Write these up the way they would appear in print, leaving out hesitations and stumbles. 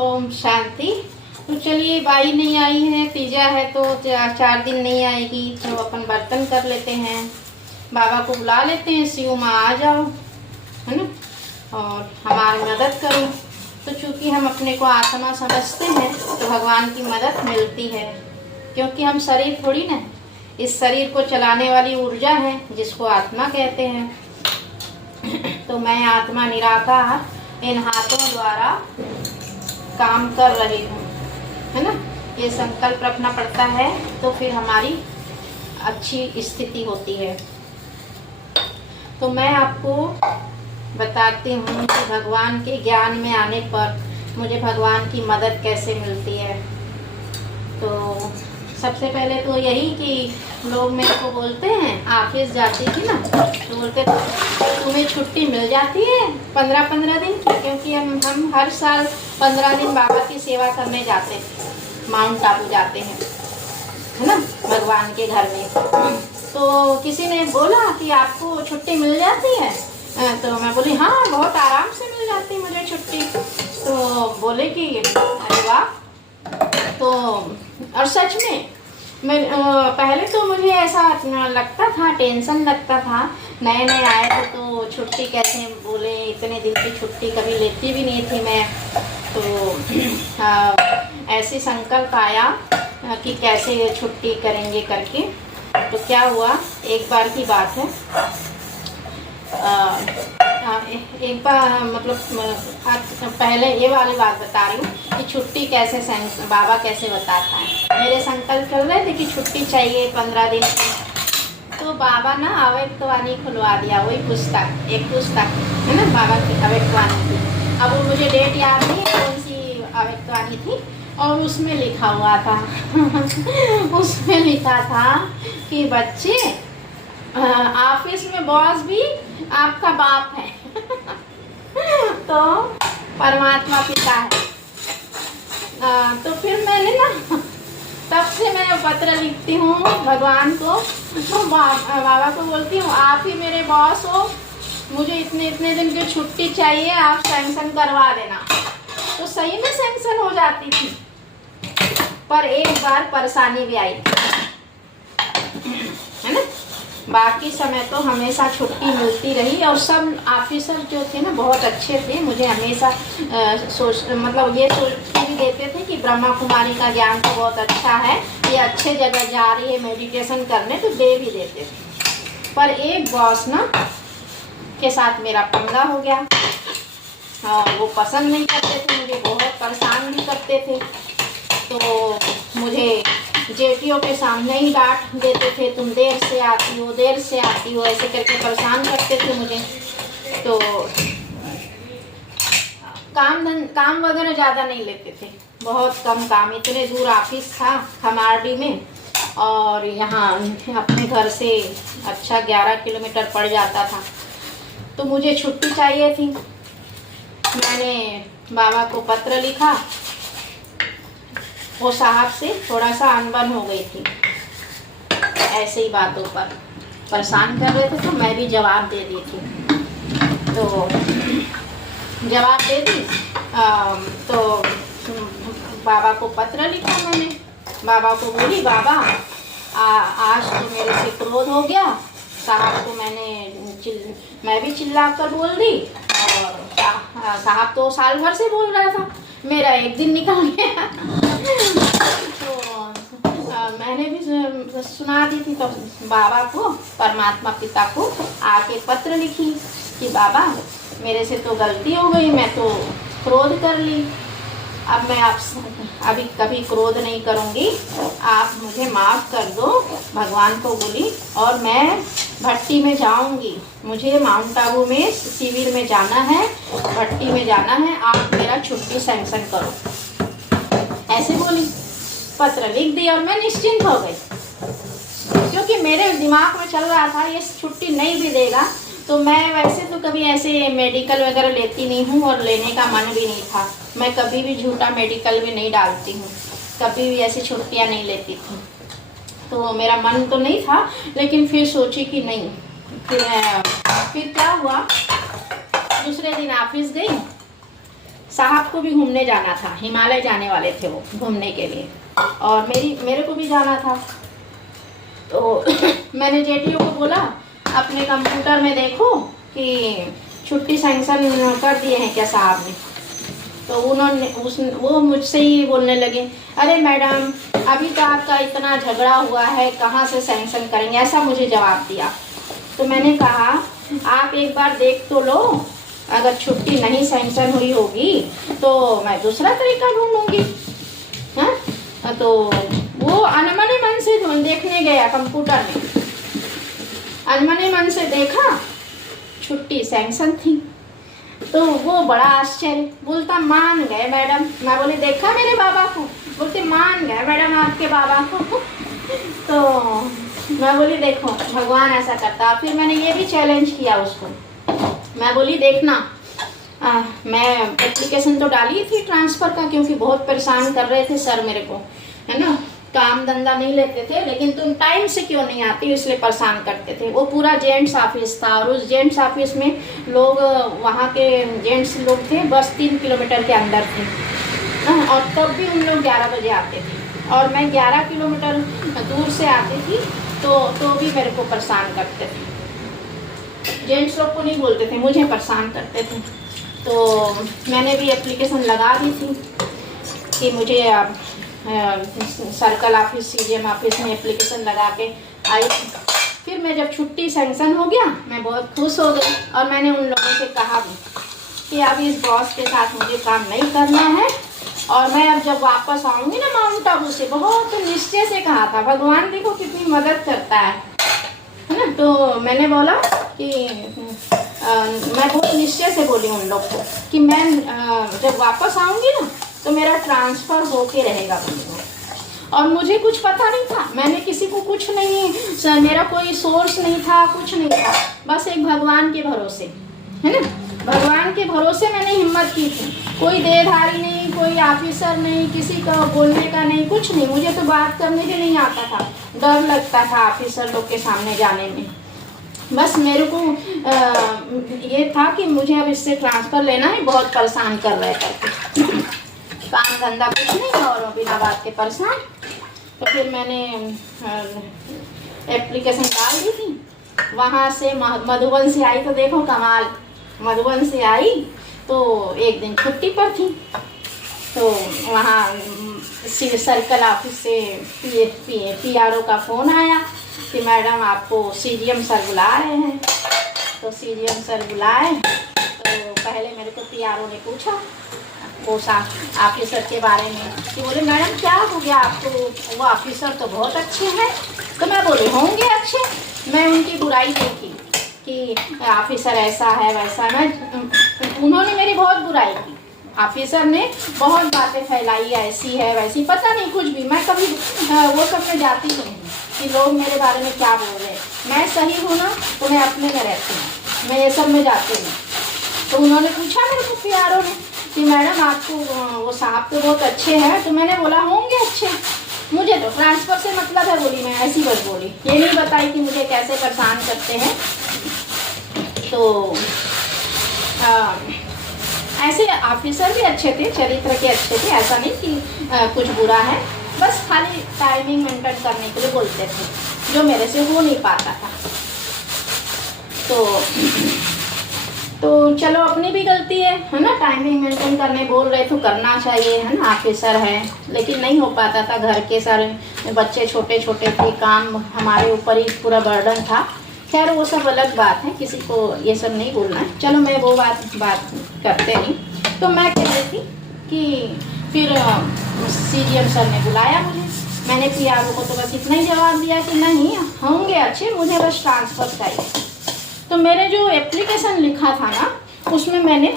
ओम शांति। तो चलिए, बाई नहीं आई है, तीजा है तो 4 दिन नहीं आएगी, तो अपन बर्तन कर लेते हैं, बाबा को बुला लेते हैं, शिव माँ आ जाओ, है ना, और हमारी मदद करो। तो चूंकि हम अपने को आत्मा समझते हैं तो भगवान की मदद मिलती है, क्योंकि हम शरीर थोड़ी ना, इस शरीर को चलाने वाली ऊर्जा है जिसको आत्मा कहते हैं। तो मैं आत्मा निराकार इन हाथों द्वारा काम कर रही हूँ, है ना, ये संकल्प रखना पड़ता है तो फिर हमारी अच्छी स्थिति होती है। तो मैं आपको बताती हूँ कि भगवान के ज्ञान में आने पर मुझे भगवान की मदद कैसे मिलती है। तो सबसे पहले तो यही कि लोग मेरे को बोलते हैं, ऑफिस जाती थी ना, तो बोलते तुम्हें छुट्टी मिल जाती है 15-15 दिन की, क्योंकि हम हर साल 15 दिन बाबा की सेवा करने जाते थे, माउंट आबू जाते हैं, है ना, भगवान के घर में। तो किसी ने बोला कि आपको छुट्टी मिल जाती है, तो मैं बोली हाँ, बहुत आराम से मिल जाती है मुझे छुट्टी। तो बोले कि अरे वाह। तो और सच में मैं पहले तो मुझे ऐसा लगता था, टेंशन लगता था, नए नए आए थे तो छुट्टी कैसे बोले, इतने दिन की छुट्टी कभी लेती भी नहीं थी मैं। तो ऐसे संकल्प आया कि कैसे छुट्टी करेंगे करके। तो क्या हुआ, एक बार की बात है, एक बार मतलब पहले ये वाली बात बता रही हूँ कि छुट्टी कैसे बाबा कैसे बताता है। मेरे संकल्प चल रहे थे कि छुट्टी चाहिए 15 दिन की, तो बाबा ना अव्यक्तवाणी खुलवा दिया, वही पुस्तक, एक पुस्तक है ना बाबा की अव्यक्तवाणी की। अब वो मुझे डेट याद नहीं कौन सी अव्यक्तवाणी थी, और उसमें लिखा हुआ था उसमें लिखा था कि बच्चे, ऑफिस में बॉस भी आपका बाप है तो परमात्मा पिता है। तो फिर मैंने ना, तब से मैं पत्र लिखती हूँ भगवान को, तो बाबा को बोलती हूँ आप ही मेरे बॉस हो, मुझे इतने इतने दिन की छुट्टी चाहिए, आप सैंक्शन करवा देना। तो सही में सैंक्शन हो जाती थी, पर एक बार परेशानी भी आई थी, है ना। बाकी समय तो हमेशा छुट्टी मिलती रही, और सब ऑफिसर जो थे ना बहुत अच्छे थे, मुझे हमेशा मतलब ये सोच भी देते थे कि ब्रह्मा कुमारी का ज्ञान तो बहुत अच्छा है, ये अच्छे जगह जा रही है मेडिटेशन करने, तो दे भी देते थे। पर एक बॉस ना के साथ मेरा पंगा हो गया, और वो पसंद नहीं करते थे मुझे, बहुत परेशान भी करते थे। तो मुझे जेटीओ के सामने ही डांट देते थे, तुम देर से आती हो, देर से आती हो, ऐसे करके परेशान करते थे मुझे। तो काम वगैरह ज़्यादा नहीं लेते थे, बहुत कम काम, इतने दूर ऑफिस था खमारडी में, और यहाँ अपने घर से अच्छा 11 किलोमीटर पड़ जाता था। तो मुझे छुट्टी चाहिए थी, मैंने बाबा को पत्र लिखा, वो साहब से थोड़ा सा अनबन हो गई थी, ऐसे ही बातों पर परेशान कर रहे थे, तो मैं भी जवाब दे दी थी। तो जवाब दे दी, तो बाबा को पत्र लिखा मैंने, बाबा को बोली बाबा आज तो मेरे से क्रोध हो गया, साहब को मैं भी चिल्ला कर बोल दी, और साहब तो साल भर से बोल रहा था, मेरा एक दिन निकल गया तो मैंने भी सुना दी थी। तो बाबा को, परमात्मा पिता को आके पत्र लिखी कि बाबा मेरे से तो गलती हो गई, मैं तो क्रोध कर ली, अब मैं आपसे अभी कभी क्रोध नहीं करूँगी, आप मुझे माफ़ कर दो, भगवान को बोली, और मैं भट्टी में जाऊँगी, मुझे माउंट आबू में शिविर में जाना है, भट्टी में जाना है, आप मेरा छुट्टी सैंक्शन करो, ऐसे बोली। पत्र लिख दिया और मैं निश्चिंत हो गई, क्योंकि मेरे दिमाग में चल रहा था ये छुट्टी नहीं भी देगा तो मैं वैसे तो कभी ऐसे मेडिकल वगैरह लेती नहीं हूँ, और लेने का मन भी नहीं था, मैं कभी भी झूठा मेडिकल भी नहीं डालती हूँ, कभी भी ऐसी छुट्टियाँ नहीं लेती थी, तो मेरा मन तो नहीं था। लेकिन फिर सोची कि नहीं, फिर क्या हुआ, दूसरे दिन ऑफिस गई, साहब को भी घूमने जाना था, हिमालय जाने वाले थे वो घूमने के लिए, और मेरे को भी जाना था। तो मैंने जेटीओ को बोला अपने कंप्यूटर में देखो कि छुट्टी सैंक्शन कर दिए हैं क्या साहब ने। तो वो मुझसे ही बोलने लगे, अरे मैडम अभी तो आपका इतना झगड़ा हुआ है, कहाँ से सैंक्शन करेंगे, ऐसा मुझे जवाब दिया। तो मैंने कहा आप एक बार देख तो लो, अगर छुट्टी नहीं सैंक्शन हुई होगी तो मैं दूसरा तरीका ढूंढूंगी। हाँ, तो वो अनमने मन से देखने गया कंप्यूटर में, अनमने मन से देखा छुट्टी सैंक्शन थी। तो वो बड़ा आश्चर्य, बोलता मान गए मैडम। मैं बोली देखा मेरे बाबा को, बोलते मान गए मैडम आपके बाबा को। तो मैं बोली देखो भगवान ऐसा करता। फिर मैंने ये भी चैलेंज किया उसको, मैं बोली देखना मैं एप्लीकेशन तो डाली थी ट्रांसफ़र का, क्योंकि बहुत परेशान कर रहे थे सर मेरे को, है ना, काम धंधा नहीं लेते थे, लेकिन तुम टाइम से क्यों नहीं आती, इसलिए परेशान करते थे। वो पूरा जेंट्स ऑफिस था, और उस जेंट्स ऑफिस में लोग, वहाँ के जेंट्स लोग थे बस 3 किलोमीटर के अंदर थे, और तब भी उन लोग 11 बजे आते थे, और मैं 11 किलोमीटर दूर से आती थी, तो भी मेरे को परेशान करते थे। जेंट्स लोग को नहीं बोलते थे, मुझे परेशान करते थे। तो मैंने भी एप्लीकेशन लगा दी थी कि मुझे सर्कल ऑफिस, सीडीएम ऑफिस में एप्लीकेशन लगा के आई। फिर मैं जब छुट्टी सैंक्शन हो गया, मैं बहुत खुश हो गई, और मैंने उन लोगों से कहा भी कि अब इस बॉस के साथ मुझे काम नहीं करना है, और मैं अब जब वापस आऊँगी ना माउंट आबू से, बहुत निश्चय से कहा था, भगवान देखो कितनी मदद करता है ना। तो मैंने बोला कि मैं बहुत निश्चय से बोली उन लोग को कि मैं जब वापस आऊँगी ना तो मेरा ट्रांसफ़र होके रहेगा बंगलोर। और मुझे कुछ पता नहीं था, मैंने किसी को कुछ नहीं, मेरा कोई सोर्स नहीं था, कुछ नहीं था, बस एक भगवान के भरोसे, है ना, भगवान के भरोसे मैंने हिम्मत की थी। कोई देहधारी नहीं, कोई ऑफिसर नहीं, किसी का बोलने का नहीं, कुछ नहीं। मुझे तो बात करने भी नहीं आता था, डर लगता था ऑफिसर लोग के सामने जाने में। बस मेरे को ये था कि मुझे अब इससे ट्रांसफ़र लेना है, बहुत परेशान कर रहे करके, काम धंधा कुछ नहीं और बिना बात के परेशान। तो फिर मैंने एप्लीकेशन डाल दी थी। वहाँ से मधुबन से आई, तो देखो कमाल, मधुबन से आई तो एक दिन छुट्टी पर थी, तो वहाँ सर्कल ऑफिस से PRO का फ़ोन आया कि मैडम आपको CGM सर बुला रहे हैं। तो CGM सर बुलाए, तो पहले मेरे को PRO ने पूछा वो ऑफिसर के बारे में कि बोले मैडम क्या हो गया आपको, वो ऑफिसर तो बहुत अच्छे हैं। तो मैं बोली होंगे अच्छे, मैं उनकी बुराई देखी कि ऑफिसर ऐसा है वैसा है। उन्होंने मेरी बहुत बुराई की, ऑफिसर ने बहुत बातें फैलाई, ऐसी है वैसी, पता नहीं कुछ भी। मैं कभी वो सब में जाती नहीं कि लोग मेरे बारे में क्या बोल रहे हैं। मैं सही हूँ ना तो मैं अपने में रहती हूँ, मैं ये सब में जाती नहीं। तो उन्होंने पूछा मेरे को PRO ने कि मैडम आपको वो साहब तो बहुत अच्छे हैं। तो मैंने बोला होंगे अच्छे, मुझे तो ट्रांसफ़र से मतलब है, बोली मैं, ऐसी बस बोली, ये नहीं बताई कि मुझे कैसे परेशान करते हैं। तो ऐसे ऑफिसर भी अच्छे थे, चरित्र के अच्छे थे, ऐसा नहीं कि कुछ बुरा है, बस खाली टाइमिंग मेंटेन करने के लिए बोलते थे, जो मेरे से हो नहीं पाता था। तो चलो अपनी भी गलती है ना, टाइमिंग मेंटेन करने बोल रहे तो करना चाहिए, है ना, ऑफिसर है, लेकिन नहीं हो पाता था। घर के सारे बच्चे छोटे छोटे थे, काम हमारे ऊपर ही पूरा बर्डन था। खैर वो सब अलग बात है, किसी को ये सब नहीं बोलना है, चलो मैं वो बात करते नहीं। तो मैं कह रही थी कि फिर CGM सर ने बुलाया मुझे, मैंने PRO को तो बस इतना ही जवाब दिया कि नहीं होंगे अच्छे, मुझे बस ट्रांसफ़र चाहिए। तो मेरे जो एप्लीकेशन लिखा था ना, उसमें मैंने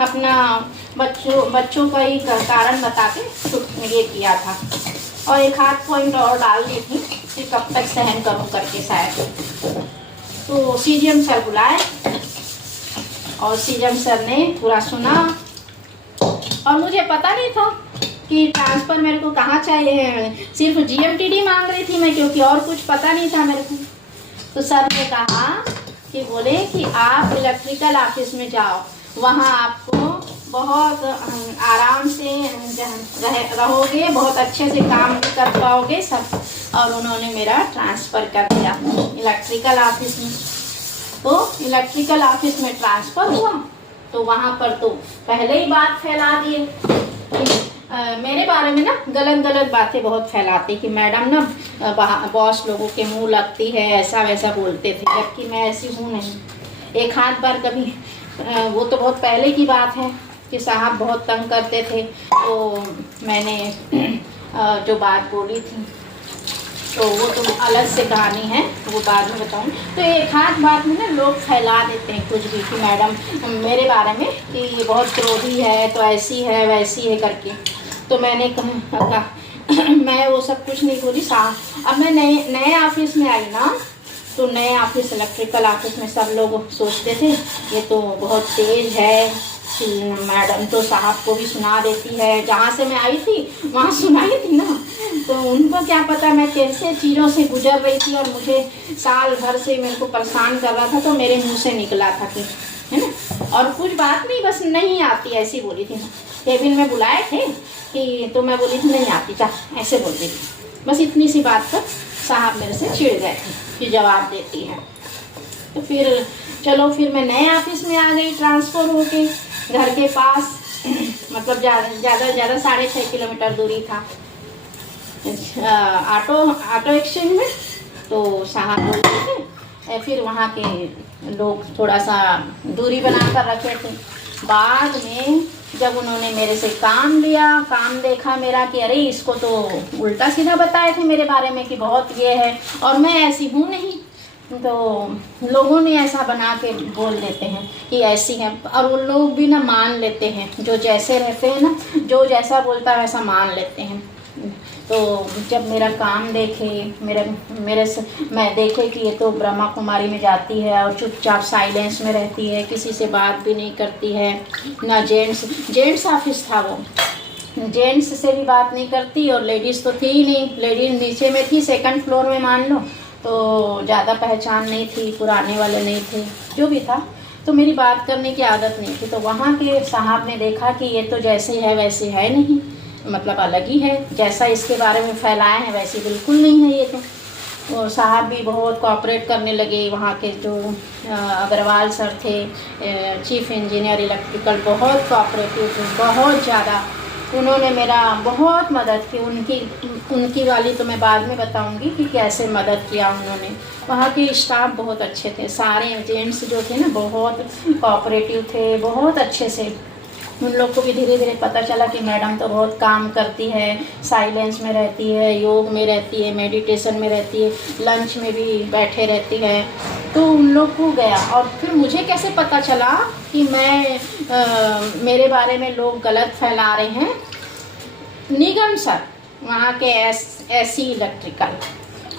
अपना बच्चों का ही कारण बता के ये किया था, और एक आध पॉइंट और डाल दी थी कि कब तक सहन करूँ करके शायद। तो CGM सर बुलाए, और CGM सर ने पूरा सुना, और मुझे पता नहीं था कि ट्रांसफ़र मेरे को कहाँ चाहिए, सिर्फ GMTD मांग रही थी मैं, क्योंकि और कुछ पता नहीं था मेरे को। तो सर ने कहा कि बोले कि आप इलेक्ट्रिकल ऑफिस में जाओ, वहाँ आपको बहुत आराम से रहोगे, बहुत अच्छे से काम कर पाओगे सब। और उन्होंने मेरा ट्रांसफ़र कर दिया इलेक्ट्रिकल ऑफिस में। तो इलेक्ट्रिकल ऑफिस में ट्रांसफ़र हुआ तो वहाँ पर तो पहले ही बात फैला दिए कि मेरे बारे में ना गलत गलत बातें बहुत फैलाती कि मैडम ना बॉस लोगों के मुंह लगती है, ऐसा वैसा बोलते थे, जबकि मैं ऐसी हूँ नहीं। एक आध बार कभी वो तो बहुत पहले की बात है कि साहब बहुत तंग करते थे, तो मैंने जो बात बोली थी तो वो तो अलग से कहानी है, वो बाद में बताऊँ। तो एक आध बात में ना लोग फैला देते हैं कुछ भी कि मैडम मेरे बारे में कि ये बहुत क्रोधी है, तो ऐसी है वैसी है करके। तो मैंने कहा मैं वो सब कुछ नहीं बोली साहब। अब मैं नए ऑफिस में आई ना, तो नए ऑफिस इलेक्ट्रिकल ऑफिस में सब लोग सोचते थे ये तो बहुत तेज़ है, मैडम तो साहब को भी सुना देती है। जहाँ से मैं आई थी वहाँ सुनाई थी ना, तो उनको क्या पता मैं कैसे चीज़ों से गुजर रही थी और मुझे साल भर से मेरे को परेशान कर रहा था। तो मेरे मुंह से निकला था कि है ना, और कुछ बात नहीं, बस नहीं आती ऐसी बोली थी। केबिन में बुलाए थे कि तो मैं बोली थी नहीं आती, क्या ऐसे बोलती थी। बस इतनी सी बात पर साहब मेरे से चिढ़ गए थे कि जवाब देती है। तो फिर चलो, फिर मैं नए ऑफिस में आ गई ट्रांसफ़र होके, घर के पास मतलब ज़्यादा 6.5 किलोमीटर दूरी था ऑटो एक्सचेंज में। तो साहब बोलते थे, फिर वहाँ के लोग थोड़ा सा दूरी बना कर रखे थे। बाद में जब उन्होंने मेरे से काम लिया, काम देखा मेरा कि अरे इसको तो उल्टा सीधा बताए थे मेरे बारे में कि बहुत ये है, और मैं ऐसी हूँ नहीं। तो लोगों ने ऐसा बना के बोल देते हैं कि ऐसी है, और वो लोग भी ना मान लेते हैं, जो जैसे रहते हैं ना, जो जैसा बोलता है वैसा मान लेते हैं। तो जब मेरा काम देखे, मैं देखे कि ये तो ब्रह्मा कुमारी में जाती है और चुपचाप साइलेंस में रहती है, किसी से बात भी नहीं करती है ना। जेंट्स ऑफिस था वो, जेंट्स से भी बात नहीं करती, और लेडीज़ तो थी ही नहीं, लेडीज़ नीचे में थी, सेकंड फ्लोर में मान लो, तो ज़्यादा पहचान नहीं थी, पुराने वाले नहीं थे, जो भी था। तो मेरी बात करने की आदत नहीं थी। तो वहाँ के साहब ने देखा कि ये तो जैसे है वैसे है नहीं, मतलब अलग ही है, जैसा इसके बारे में फैलाए हैं वैसे बिल्कुल नहीं है ये तो। साहब भी बहुत कोऑपरेट करने लगे। वहाँ के जो अग्रवाल सर थे, चीफ इंजीनियर इलेक्ट्रिकल, बहुत कोऑपरेटिव थे, बहुत ज़्यादा। उन्होंने मेरा बहुत मदद की। उनकी वाली तो मैं बाद में बताऊंगी कि कैसे मदद किया उन्होंने। वहाँ के स्टाफ बहुत अच्छे थे, सारे जेंट्स जो थे ना बहुत कोऑपरेटिव थे, बहुत अच्छे से। उन लोग को भी धीरे धीरे पता चला कि मैडम तो बहुत काम करती है, साइलेंस में रहती है, योग में रहती है, मेडिटेशन में रहती है, लंच में भी बैठे रहती है। तो उन लोग को गया। और फिर मुझे कैसे पता चला कि मेरे बारे में लोग गलत फैला रहे हैं। निगम सर वहाँ के एसी इलेक्ट्रिकल,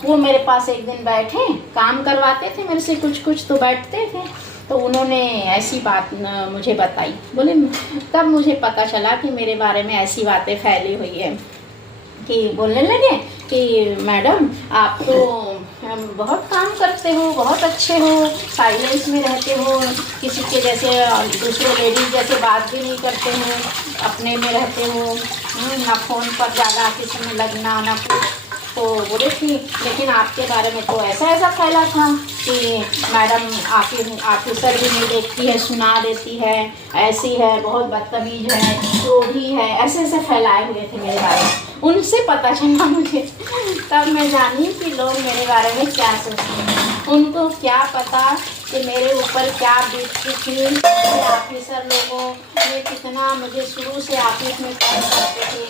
वो मेरे पास एक दिन बैठे, काम करवाते थे मेरे से कुछ तो बैठते थे। तो उन्होंने ऐसी बात मुझे बताई, बोले, तब मुझे पता चला कि मेरे बारे में ऐसी बातें फैली हुई है कि बोलने लगे कि मैडम आप तो बहुत काम करते हो, बहुत अच्छे हो, साइलेंस में रहते हो, किसी के जैसे दूसरे लेडीज़ जैसे बात भी नहीं करते हो, अपने में रहते हो, ना फ़ोन पर ज़्यादा किसी में लगना ना कुछ। तो बोले थी, लेकिन आपके बारे में तो ऐसा फैला था कि मैडम ऑफिसर भी नहीं देखती है, सुना देती है, ऐसी है, बहुत बदतमीज है, क्रोधी है, ऐसे फैलाए हुए थे मेरे बारे में। उनसे पता चला मुझे, तब मैं जानी कि लोग मेरे बारे में क्या सोचते हैं। उनको क्या पता कि मेरे ऊपर क्या बीतती थी। ऑफिसर लोगों ने कितना मुझे शुरू से ऑफिस में काम करते थे,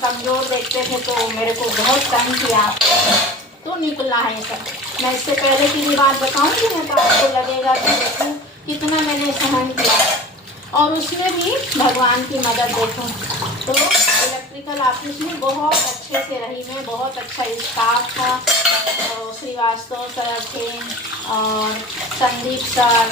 कमज़ोर देखते थे, तो मेरे को बहुत तंग किया। तो निकला है ये सब। मैं इससे पहले की भी बात बताऊँगी ना, तो आपको लगेगा कि देखो कितना मैंने सहन किया, और उसमें भी भगवान की मदद देखो। तो इलेक्ट्रिकल ऑफिस में बहुत अच्छे से रही मैं, बहुत अच्छा स्टाफ था। श्रीवास्तव सर थे और संदीप सर,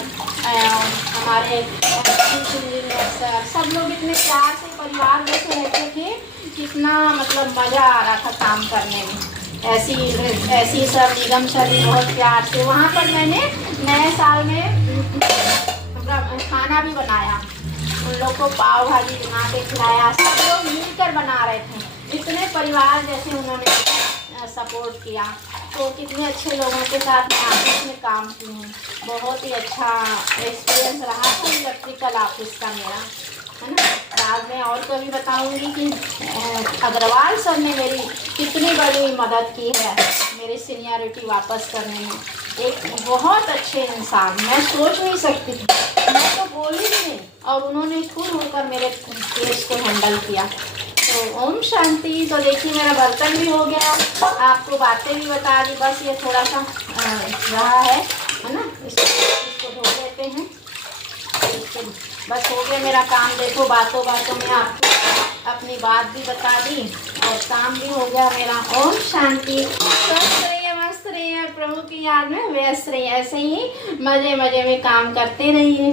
हमारे इंजीनियर सर, सब लोग इतने प्यार से परिवार जैसे रहते थे, कितना मतलब मज़ा आ रहा था काम करने में। ऐसी सर, निगम सर भी बहुत प्यार से। वहाँ पर मैंने नए साल में खाना भी बनाया उन लोग को पाव भाजी बना के खिलाया, सब लोग मिलकर बना रहे थे। इतने परिवार जैसे उन्होंने सपोर्ट किया। तो कितने अच्छे लोगों के साथ मैं ऑफिस में काम की हूँ। बहुत ही अच्छा एक्सपीरियंस रहा था इलेक्ट्रिकल ऑफिस का मेरा, है ना। बाद में और कभी बताऊंगी कि अग्रवाल सर ने मेरी कितनी बड़ी मदद की है मेरी सीनियरिटी वापस करने में। एक बहुत अच्छे इंसान, मैं सोच नहीं सकती थी, मैं तो बोली भी नहीं, और उन्होंने खुद होकर मेरे केस को हैंडल किया। तो ओम शांति। तो देखिए मेरा बर्तन भी हो गया, आपको बातें भी बता दी, बस ये थोड़ा सा रहा है ना, इसको धो लेते हैं। बस हो गया मेरा काम। देखो बातों बातों में आपको अपनी बात भी बता दी और काम भी हो गया मेरा। ओम शांति। स्वस्थ रहिए, मस्त रहिए, प्रभु की याद में व्यस्त रहिए, ऐसे ही मजे मजे में काम करते रहिए।